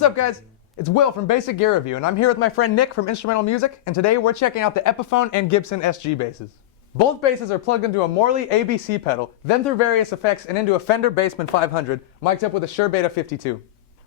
What's up, guys? It's Will from Basic Gear Review, and I'm here with my friend Nick from Instrumental Music, and today we're checking out the Epiphone and Gibson SG basses. Both basses are plugged into a Morley ABC pedal, then through various effects and into a Fender Bassman 500, mic'd up with a Shure Beta 52.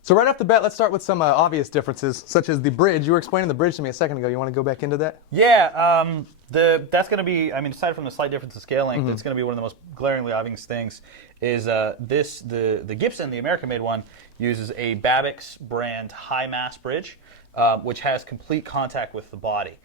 So right off the bat, let's start with some obvious differences, such as the bridge. You were explaining the bridge to me a second ago. You want to go back into that? Yeah, that's going to be, I mean, aside from the slight difference in scale length, it's going to be one of the most glaringly obvious things is the Gibson, the American-made one, uses a Babix brand high-mass bridge, which has complete contact with the body.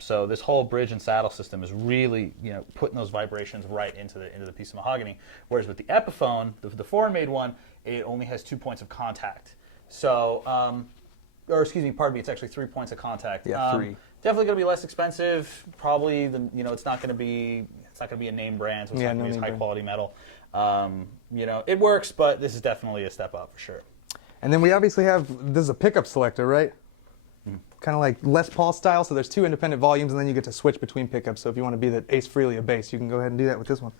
So this whole bridge and saddle system is really, putting those vibrations right into the piece of mahogany. Whereas with the Epiphone, the foreign-made one, it only has 2 points of contact. So, or excuse me, pardon me, it's actually 3 points of contact. Yeah, 3. Definitely going to be less expensive. Probably, it's not going to be a name brand, so it's not going to be high quality metal. It works, but this is definitely a step up for sure. And then we obviously have, this is a pickup selector, right? Kind of like Les Paul style, so there's 2 independent volumes, and then you get to switch between pickups. So if you want to be the Ace Frehley of bass, you can go ahead and do that with this one.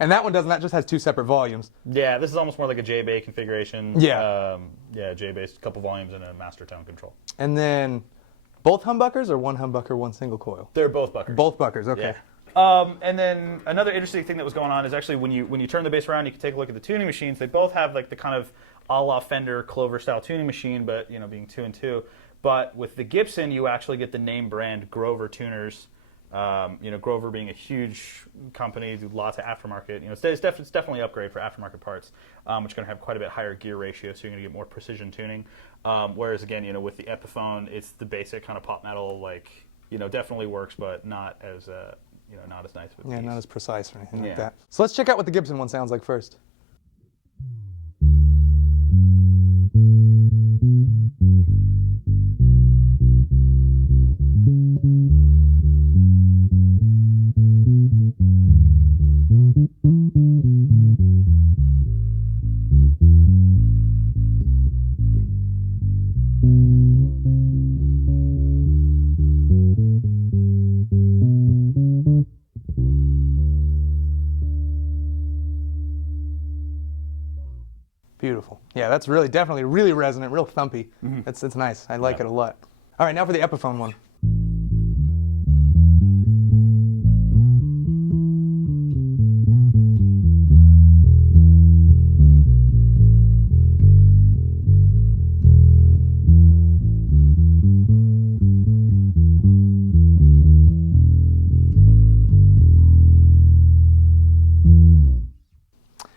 And that one doesn't. That just has 2 separate volumes. Yeah, this is almost more like a J-Bass configuration. Yeah. J-Bass, a couple volumes and a master tone control. And then both humbuckers or one humbucker, one single coil? They're both buckers. Both buckers, okay. Yeah. And then another interesting thing that was going on is actually when you turn the bass around, you can take a look at the tuning machines. They both have like the kind of a la Fender Clover style tuning machine, but being 2 and 2. But with the Gibson, you actually get the name brand Grover tuners. Grover being a huge company, do lots of aftermarket. It's definitely an upgrade for aftermarket parts, which are going to have quite a bit higher gear ratio, so you're going to get more precision tuning. Whereas again, with the Epiphone, it's the basic kind of pop metal, definitely works, but not as not as nice. With not as precise or anything like that. So let's check out what the Gibson one sounds like first. Beautiful. Yeah, that's definitely really resonant, real thumpy. It's nice. I like it a lot. All right, now for the Epiphone one.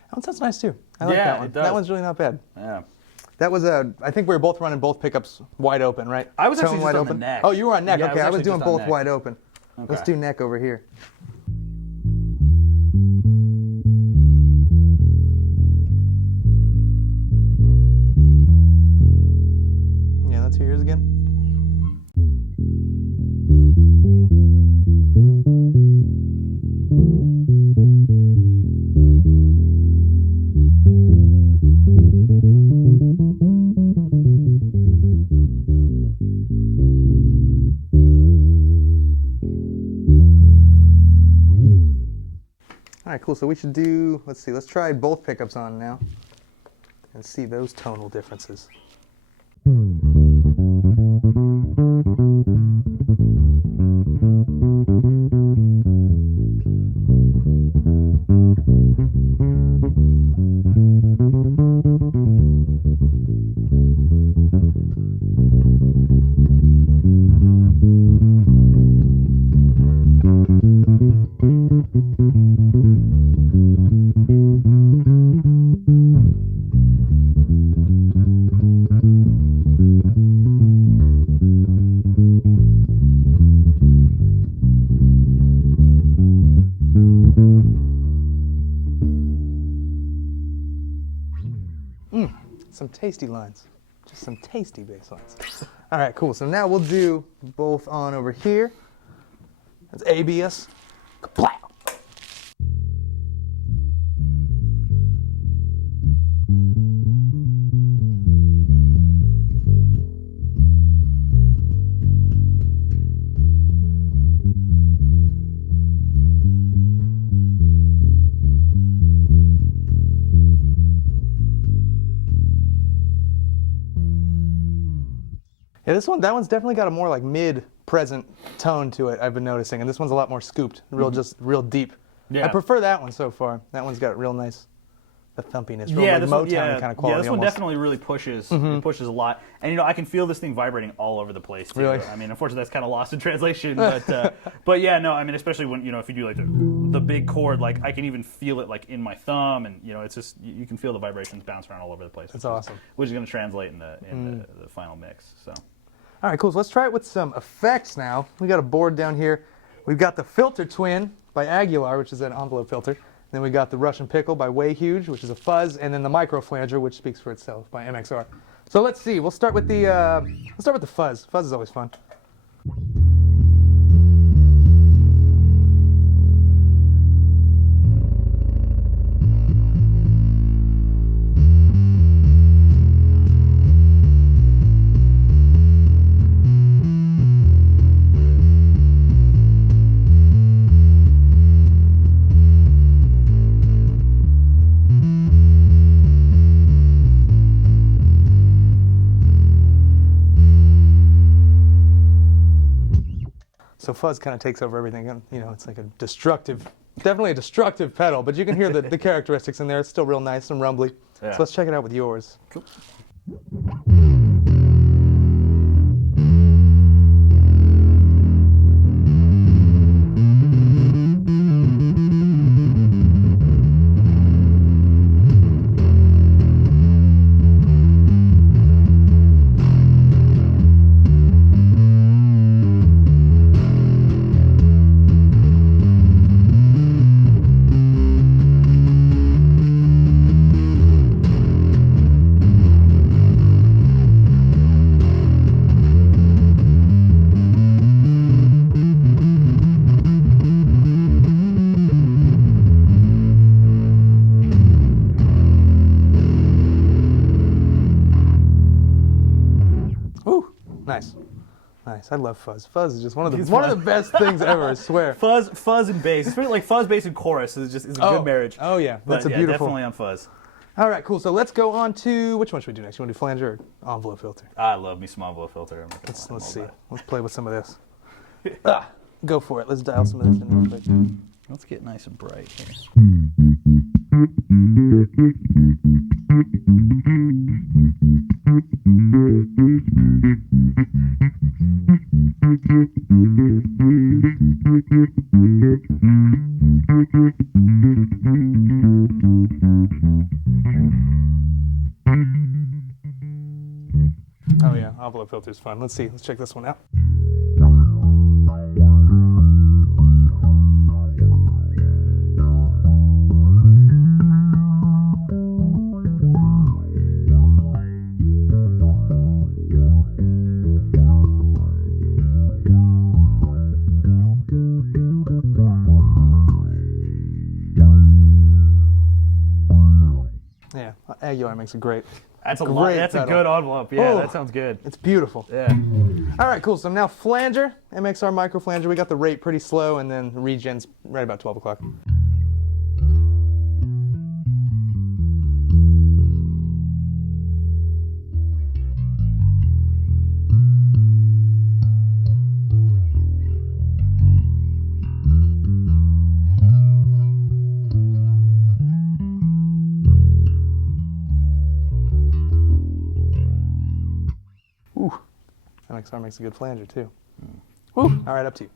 That one sounds nice too. I like that one. It does. That one's really not bad. Yeah. That was I think we were both running both pickups wide open, right? I was actually Tone just wide on open. the neck. Oh, you were on neck. Yeah, Okay, I was doing both neck. wide open. Okay. Let's do neck over here. Yeah, let's hear yours again. All right, cool. So we should do, let's see, let's try both pickups on now and see those tonal differences. Some tasty lines. Just some tasty bass lines. All right, cool. So now we'll do both on over here. That's ABS. Kaplow! Yeah, that one's definitely got a more like mid-present tone to it, I've been noticing, and this one's a lot more scooped, just real deep. Yeah. I prefer that one so far. That one's got real nice, the thumpiness, real Yeah, like this Motown one, yeah, kind of quality. yeah, this one almost. definitely really pushes. It pushes a lot, and you know I can feel this thing vibrating all over the place too. Really? I mean, unfortunately, that's kind of lost in translation, but yeah, no, I mean, especially when if you do like the big chord, like I can even feel it like in my thumb, and it's just you can feel the vibrations bounce around all over the place. That's awesome. Which is going to translate in the final mix. So. All right, cool. So let's try it with some effects now. We got a board down here. We've got the Filter Twin by Aguilar, which is an envelope filter. Then we got the Russian Pickle by Way Huge, which is a fuzz, and then the Micro Flanger, which speaks for itself, by MXR. So let's see. We'll start with the fuzz. Fuzz is always fun. So fuzz kind of takes over everything, and it's like definitely a destructive pedal, but you can hear the characteristics in there. It's still real nice and rumbly. Yeah. So let's check it out with yours. Cool. Nice. Nice. I love fuzz. Fuzz is just one of the best things ever, I swear. Fuzz and bass. Especially like fuzz, bass, and chorus is a good marriage. Oh yeah. That's but, a beautiful. Definitely on fuzz. All right, cool. So let's go on to which one should we do next? You want to do flanger or envelope filter? I love me some envelope filter. Let's see. Let's play with some of this. Go for it. Let's dial some of this in real quick. Let's get nice and bright here. Oh yeah, envelope filter is fun. Let's see. Let's check this one out. Yeah, Aguilar makes a great. That's a great lot. That's pedal. a good envelope. Yeah, Oh, that sounds good. It's beautiful. Yeah. All right, cool. So now flanger, MXR micro flanger. We got the rate pretty slow, and then the regen's right about 12 o'clock. Ooh, MXR makes a good flanger too. Ooh, all right, up to you.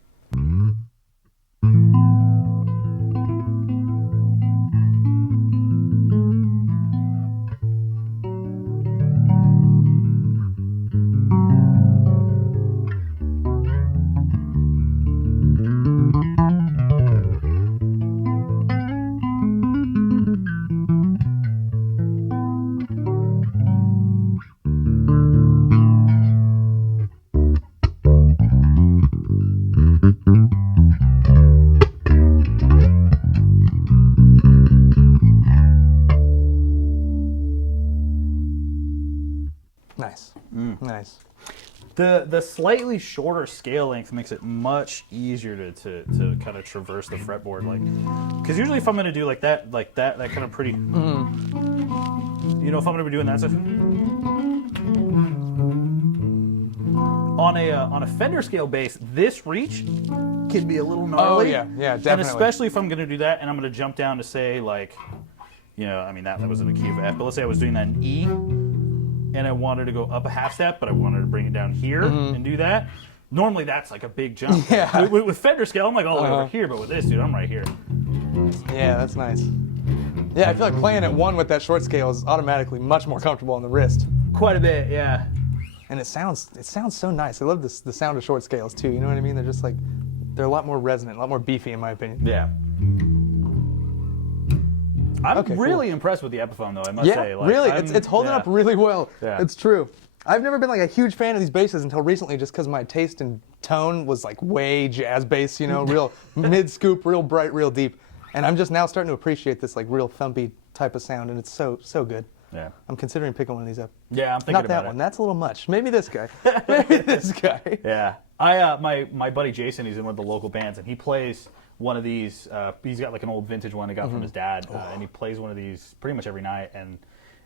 Nice, nice. The slightly shorter scale length makes it much easier to kind of traverse the fretboard, like, because usually if I'm going to do that kind of pretty, if I'm going to be doing that stuff, on a Fender scale bass, this reach can be a little gnarly. Oh yeah, definitely. And especially if I'm going to do that, and I'm going to jump down to say like, I mean that was in the key of F, but let's say I was doing that in E, and I wanted to go up a half step, but I wanted to bring it down here and do that. Normally that's like a big jump. Yeah. With Fender scale, I'm like all the way over here, but with this, dude, I'm right here. Yeah, that's nice. Yeah, I feel like playing at 1 with that short scale is automatically much more comfortable on the wrist. Quite a bit, yeah. And it sounds so nice. I love the sound of short scales too. You know what I mean? They're just like, they're a lot more resonant, a lot more beefy in my opinion. Yeah. I'm really impressed with the Epiphone though, I must say. Like, really, it's holding up really well. Yeah. It's true. I've never been like a huge fan of these basses until recently, just because my taste in tone was like way jazz bass, real mid scoop, real bright, real deep. And I'm just now starting to appreciate this like real thumpy type of sound, and it's so good. Yeah. I'm considering picking one of these up. Yeah, I'm thinking Not about that it. one. That's a little much. Maybe this guy. Maybe this guy. Yeah. My buddy Jason, he's in one of the local bands, and he plays one of these. He's got like an old vintage one he got from his dad, and he plays one of these pretty much every night. And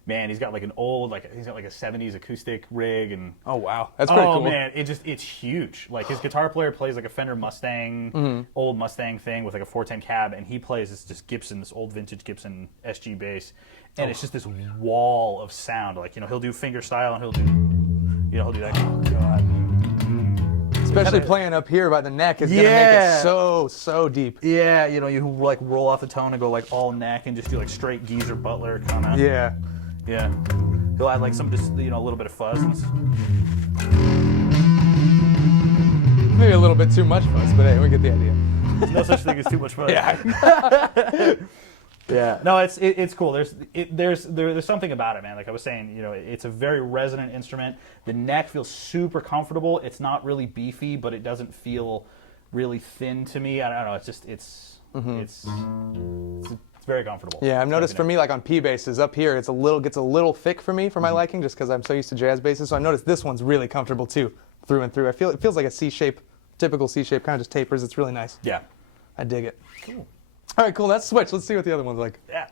man, he's got like he's got like a 70s acoustic rig, and Oh wow, that's pretty cool. Oh man, it's huge. Like his guitar player plays like a Fender Mustang, old Mustang thing with like a 410 cab, and he plays this Gibson, this old vintage Gibson SG bass, and it's just this wall of sound. Like he'll do finger style, and he'll do that. Oh god. Especially playing up here by the neck is gonna make it so deep. Yeah, you like roll off the tone and go like all neck and just do like straight Geezer Butler kind of. Yeah. Yeah. He'll add like some just a little bit of fuzz. Maybe a little bit too much fuzz, but hey, we get the idea. There's no such thing as too much fuzz. Yeah. Yeah. No, it's cool. There's something about it, man. Like I was saying, it's a very resonant instrument. The neck feels super comfortable. It's not really beefy, but it doesn't feel really thin to me. I don't know. It's just it's very comfortable. Yeah, I've noticed for me, like on P basses up here, gets a little thick for me for my liking, just because I'm so used to jazz basses. So I noticed this one's really comfortable too, through and through. It feels like a C shape, typical C shape, kind of just tapers. It's really nice. Yeah. I dig it. Cool. All right, cool. Let's switch. Let's see what the other one's like. Yeah.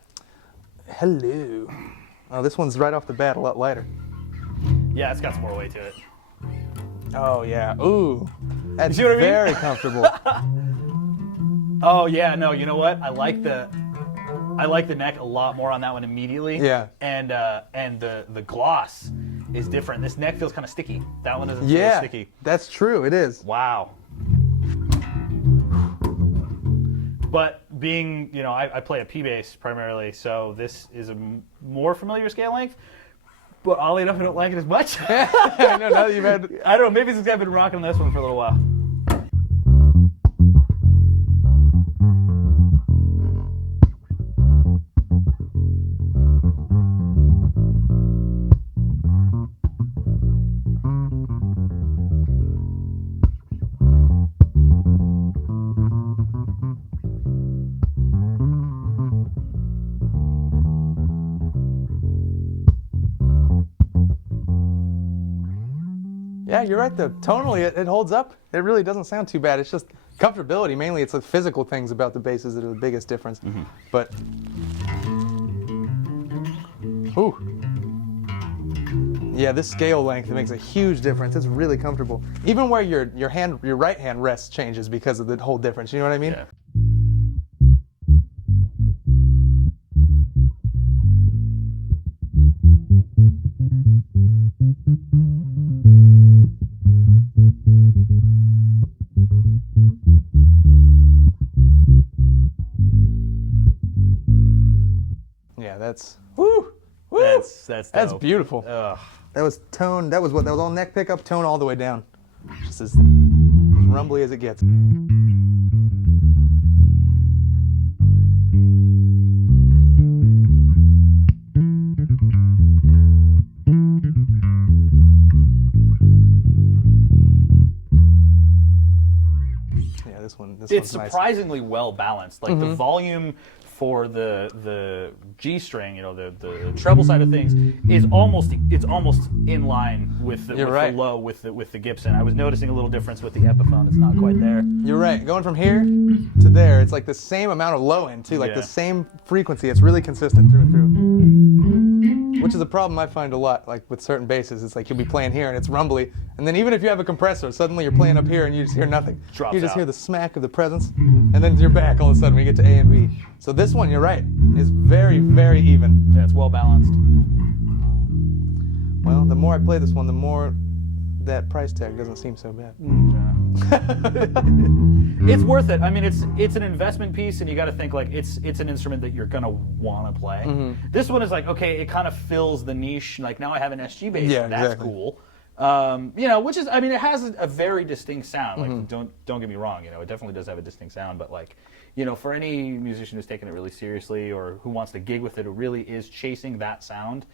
Hello. Oh, this one's right off the bat a lot lighter. Yeah, it's got some more weight to it. Oh yeah. Ooh. That's see what I mean? very comfortable. Oh yeah, no, you know what? I like the neck a lot more on that one immediately. Yeah. And the gloss is different. This neck feels kind of sticky. That one doesn't feel sticky. That's true. It is. Wow. But being, I play a P bass primarily, so this is a more familiar scale length. But oddly enough, I don't like it as much. I know. Now that you've had. I don't know. Maybe it's because I've been rocking this one for a little while. Yeah, you're right though. Tonally, it holds up. It really doesn't sound too bad. It's just comfortability. Mainly, it's the physical things about the basses that are the biggest difference. But, ooh. Yeah, this scale length, it makes a huge difference. It's really comfortable. Even where your right hand rest changes because of the whole difference. You know what I mean? Yeah. Yeah, that's woo. That's dope. Beautiful. Ugh. That was tone. That was all neck pickup, tone all the way down. Just as rumbly as it gets. Yeah, this one's It's nice. surprisingly well balanced. Like the volume for the G string, the treble side of things, is almost in line with the low with the Gibson. I was noticing a little difference with the Epiphone. It's not quite there. You're right. Going from here to there, it's like the same amount of low end too, like the same frequency. It's really consistent through and through. which is a problem I find a lot, like with certain basses. It's like you'll be playing here and it's rumbly, and then even if you have a compressor, suddenly you're playing up here and you just hear nothing. Drops you just out. hear the smack of the presence, and then you're back all of a sudden when you get to A and B. So this one, you're right, is very, very even. Yeah, it's well balanced. Well, the more I play this one, the more that price tag doesn't seem so bad. It's worth it. I mean, it's an investment piece, and you got to think like it's an instrument that you're gonna want to play. This one is like, okay, it kind of fills the niche. Like now I have an SG bass. Yeah, that's exactly. cool. You know, which is, I mean, it has a very distinct sound. Like, don't get me wrong. You know, it definitely does have a distinct sound. But like, you know, for any musician who's taking it really seriously or who wants to gig with it, who really is chasing that sound,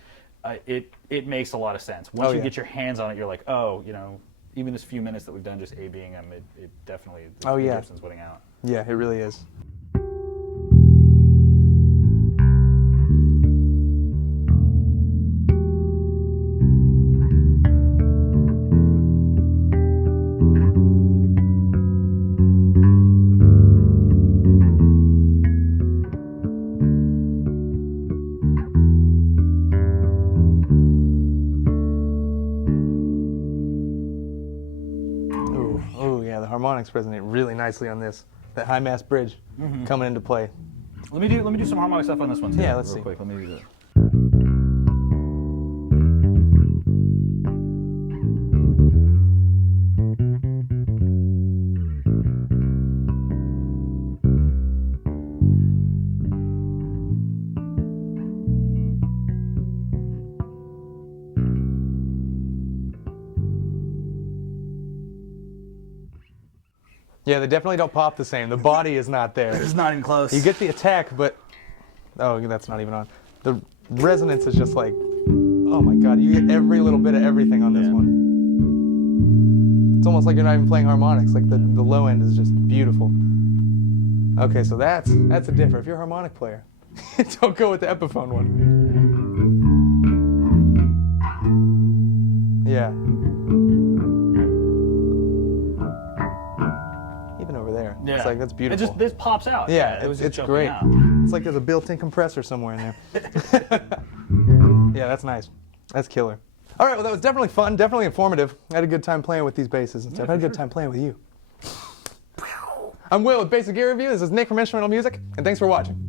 it makes a lot of sense. Once you get your hands on it, you're like, oh, you know. Even this few minutes that we've done just A-Bing them, it definitely, the Gibson's winning out. Yeah, it really is. Harmonics resonate really nicely on this. That high mass bridge coming into play. Let me do some harmonic stuff on this one too. Yeah, let's see. Real quick. Let me do that. Yeah, they definitely don't pop the same. The body is not there. It's not even close. You get the attack, but oh, that's not even on. The resonance is just like, oh my god, you get every little bit of everything on this one. It's almost like you're not even playing harmonics. Like the low end is just beautiful. Okay, so that's a different. If you're a harmonic player, don't go with the Epiphone one. Yeah. Yeah. It's like, that's beautiful. This pops out. Yeah, it was it's just great. out. It's like there's a built-in compressor somewhere in there. Yeah, that's nice. That's killer. All right, well, that was definitely fun, definitely informative. I had a good time playing with these basses and stuff. I had a good time playing with you. I'm Will with Basic Gear Review. This is Nick from Instrumental Music, and thanks for watching.